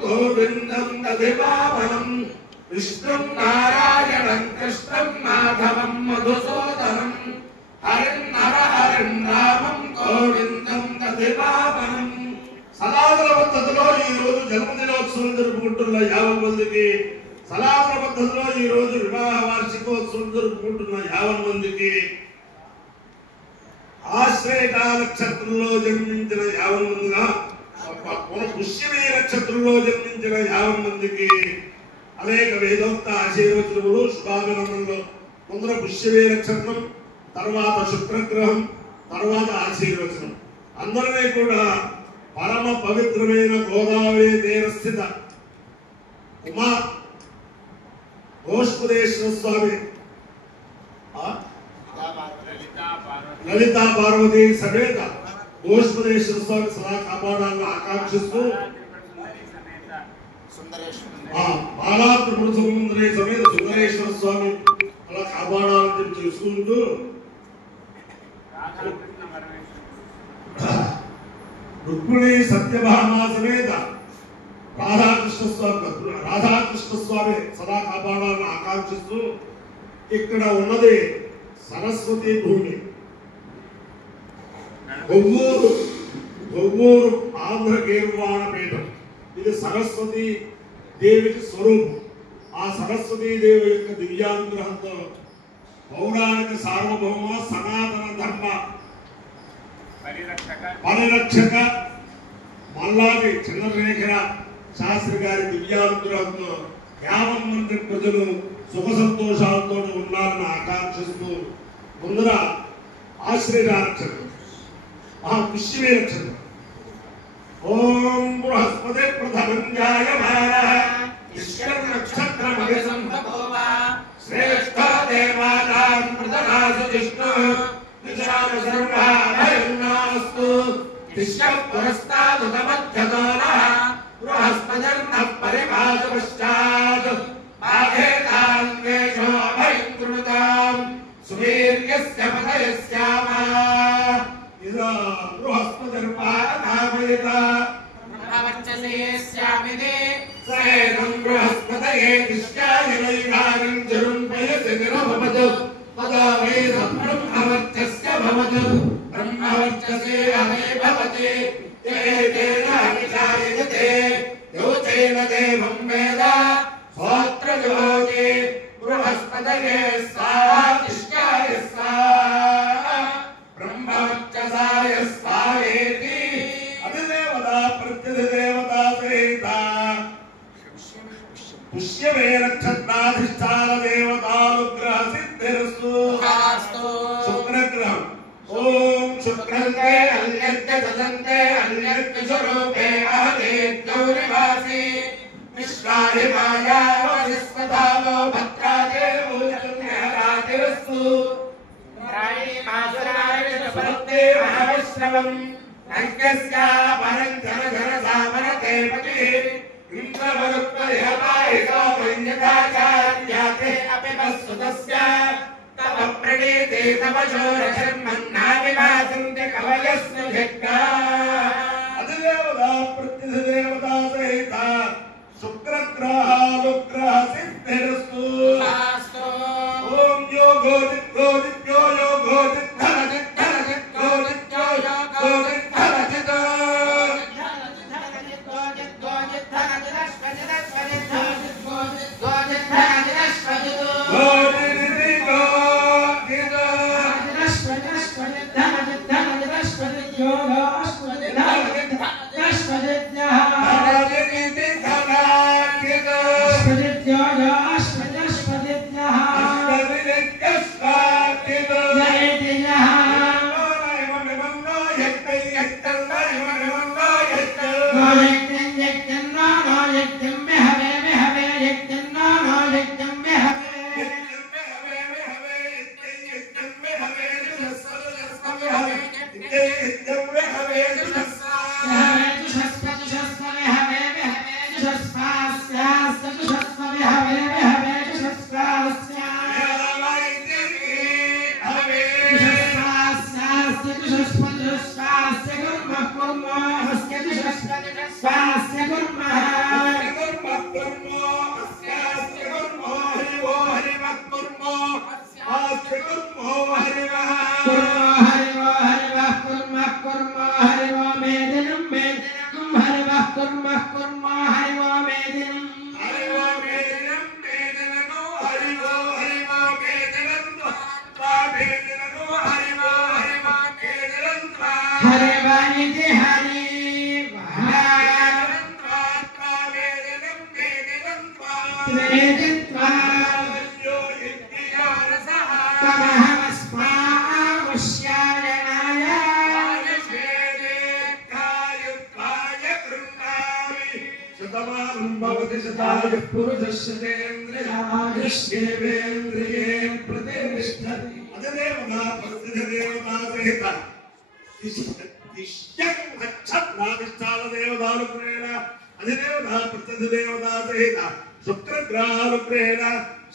गोविंदं दधिवामनं विष्णुं नारायणं कृष्णं माधवं मधुसूदनं हरिं नरहरिं रामं गोविंदं दधिवामनं సనాతన పద్ధతిలో ఈ రోజు జన్మదినోత్సవం జరుపుకుంటున్న 50 మందికి సనాతన పద్ధతిలో ఈ రోజు వివాహ వార్షికోత్సవం జరుపుకుంటున్న 50 మందికి ఆశ్రేయ నక్షత్రంలో జన్మించిన 50 మందిగా పుష్యమే నక్షత్రంలో జన్మించిన 50 మందికి అనేక వేదోక్త ఆశీర్వచనములు శుభాభినందనలు ముందర పుష్యమే నక్షత్రం తర్వాత శుక్రగ్రహం తర్వాత ఆశీర్వచనం అందరినీ కూడా పరమ పవిత్రమైన గోదావరి తీరస్థిత ఉమా గోష్పదేశ్వర స్వామి లలితా పార్వతి సమేత గోష్పదేశ్వర స్వామి సదా కాపాడాలని ఆకాంక్షిస్తూ బాలా త్రిపుర సుందరి సమేత సుందరేశ్వర స్వామి అలా కాపాడాలని చూసుకుంటూ రుక్మిణి సత్యభామా సమేత రాధాకృష్ణ స్వామి సదా కాపాడాలని ఆకాంక్షిస్తూ ఇక్కడ ఉన్నది సరస్వతి భూమి కొవ్వూరు ఆంధ్ర గీర్వాణ పీఠం ఇది సరస్వతి దేవికి స్వరూపం ఆ సరస్వతి దేవి యొక్క దివ్యానుగ్రహంతో పౌరాణిక సార్వభౌమ సనాతన ధర్మ పరిరక్షక మల్లాది చంద్రశేఖర శాస్త్రి గారి దివ్యానుగ్రహంతో 50 మంది ప్రజలు సుఖ సంతోషాలతో ఉన్నారని ఆకాంక్షిస్తూ ముందర ఆశ్రయ నక్షత్రం పుష్యమే నక్షత్రం ఓం బృహస్పతి ప్రథమం జాయమానః నక్షత్రమభిసంభవః శ్రేష్ఠ దేవానాం ప్రథమాసు విష్ణుః విశాల సర్వాభయన్నాస్తు విశ్వ పురస్తాదుతమధ్యదోనః బృహస్పతిర్నః పరిపాదపశ్చాత్ ఆఘేతాన్వేషో అభయం కృతాం సువీర్యస్య పదయస్యామా ఇదా బృహస్పతిర్పాదకామయత బ్రహ్మవర్చసేస్యామిదే సేనం బృహస్పతయే దిష్టాయ వైగారం జరుంపయసి నిరభవతు తదా వై బ్రహ్మవర్చస్య భవతు బ్రహ్మవర్చసే అమే భవతి ఏతేన విచార్యతే యోచేన దేవం వేద స్తోత్రజోతి బృహస్పతయే స్వాహా దిష్టాయ స్వాహా బ్రహ్మవర్చసాయ స్వాహేతి అధిదేవతా ప్రత్యధిదేవతా సహిత పుష్యమే నక్షత్రాధిష్టాన దేవతానుగ్రహ సిద్ధిరస్తు శుక్రగ్రహం ఓం శుక్రంతే అన్యత్య తదంతే అన్యత్య స్వరూపే అహతే గౌరివాసి విశ్వాని మాయా వసిస్వధావో భద్రాదేవో జన్యరాతిరస్తు రాణి మాసురాయ సుభక్తే మహావిశ్రవం నంకస్యా పరం జన జన సామరతే పతి ఇంద్రవరుత్వయపాయితో మన్యథాచార్యాతే అపిపస్సుతస్య తవ ప్రణీతే తవ శోరశర్మన్నావివాసంతి కవయస్సు యజ్ఞా అధిదేవతా ప్రత్యధిదేవతా సహిత శుక్రగ్రహానుగ్రహ సిద్ధిరస్తు ఓం యోగో దిగ్గో దిగ్గో యోగో దిగ్గన దిగ్గన దిగ్గో దిగ్గో యోగో దిగ్గన దిగ్గో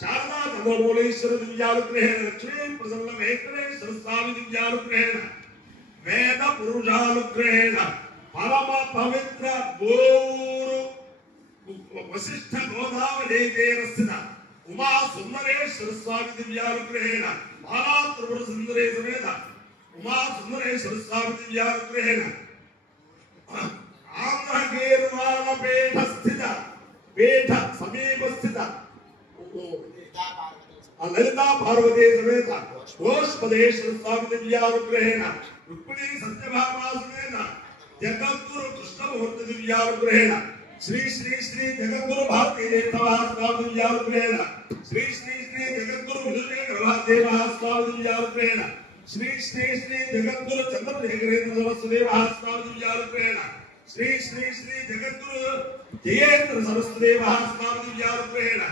शारदा चंद्रमौलेश्वर दिव्यानुग्रहेण लक्ष्मी प्रसन्न वेंकटेश्वर स्वामी दिव्यानुग्रहेण वेद पुरुषानुग्रहेण परम पवित्र गौरु वशिष्ठ गोदावरी तीरस्थित उमा सुंदरेश्वर स्वामी दिव्यानुग्रहेण बाला त्रिपुर सुंदरी समेत उमा सुंदरेश्वर स्वामी दिव्यानुग्रहेण आंध्र कीर्वाण पीठ स्थित पीठ समीप स्थित ललिता पार्वती समेत गोष्पदेश्वर स्वामी दिव्यानुग्रहेण रुक्मिणी सत्यभामा समेत जगद्गुरु कृष्णमूर्ति दिव्यानुग्रहेण श्री श्री श्री जगद्गुरु भारती देवता स्वामी दिव्यानुग्रहेण श्री श्री श्री जगद्गुरु विजयेंद्र देवा स्वामी दिव्यानुग्रहेण श्री श्री श्री जगद्गुरु चंद्रशेखरेंद्र सरस्वती स्वामी दिव्यानुग्रहेण श्री श्री श्री जगद्गुरु जयेंद्र सरस्वती स्वामी दिव्यानुग्रहेण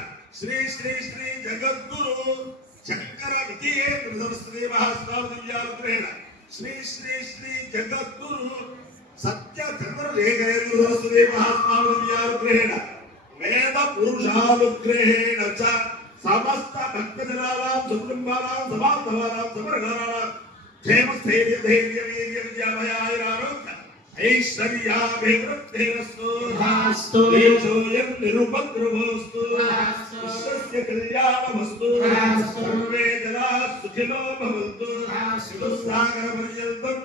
श्री श्री श्री जगद्गुरु शंकर विजयेंद्र सरस्वती स्वामी दिव्यानुग्रहेण श्री श्री श्री जगद्गुरु सत्य चंद्रशेखरेंद्र सरस्वती स्वामी दिव्यानुग्रहेण वेद पुरुषानुग्रहेण च समस्त भक्तजनानां सुकुटुम्बानां समान्तवानां समरगानां क्षेम स्थैर्य धैर्य वीर्य विजयाभयारोग्य ऐश्वर्याभिवृद्धिरस्तु देशोऽयं निरुपद्रवोऽस्तु विश्वस्य कल्याणमस्तु सर्वे जनाः सुखिनो भवन्तु चतुस्सागरपर्यन्तं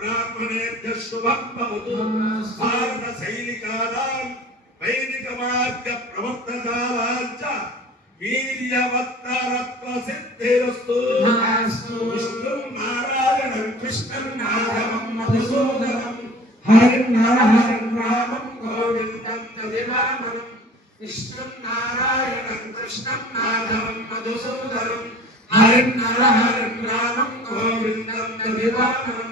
ब्राह्मणेभ्यः शुभं भवतु भारतसैनिकानां वैदिकमार्गप्रवर्तकानां च वीर्यवत्तरत्वसिद्धिरस्तु विष्णुं नारायणं कृष्णं माधवं मधुसूदनं हरिं नारायणं रामं गोविन्दं तदेवामनं विष्णुं नारायणं कृष्णं माधवं मधुसूदनं हरिं नारायणं रामं गोविन्दं तदेवामनं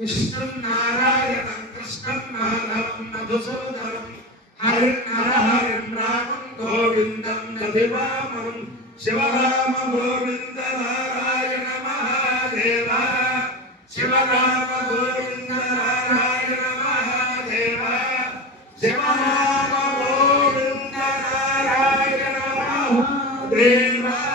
विष्णुं नारायणं कृष्णं माधवं मधुसूदनं हरिं नारायणं रामं गोविन्दं तदेवामनं शिवराम गोविन्द नारायण महादेव शिवराम गोविन्द नारायण महादेव शिवराम गोविन्द नारायण महादेव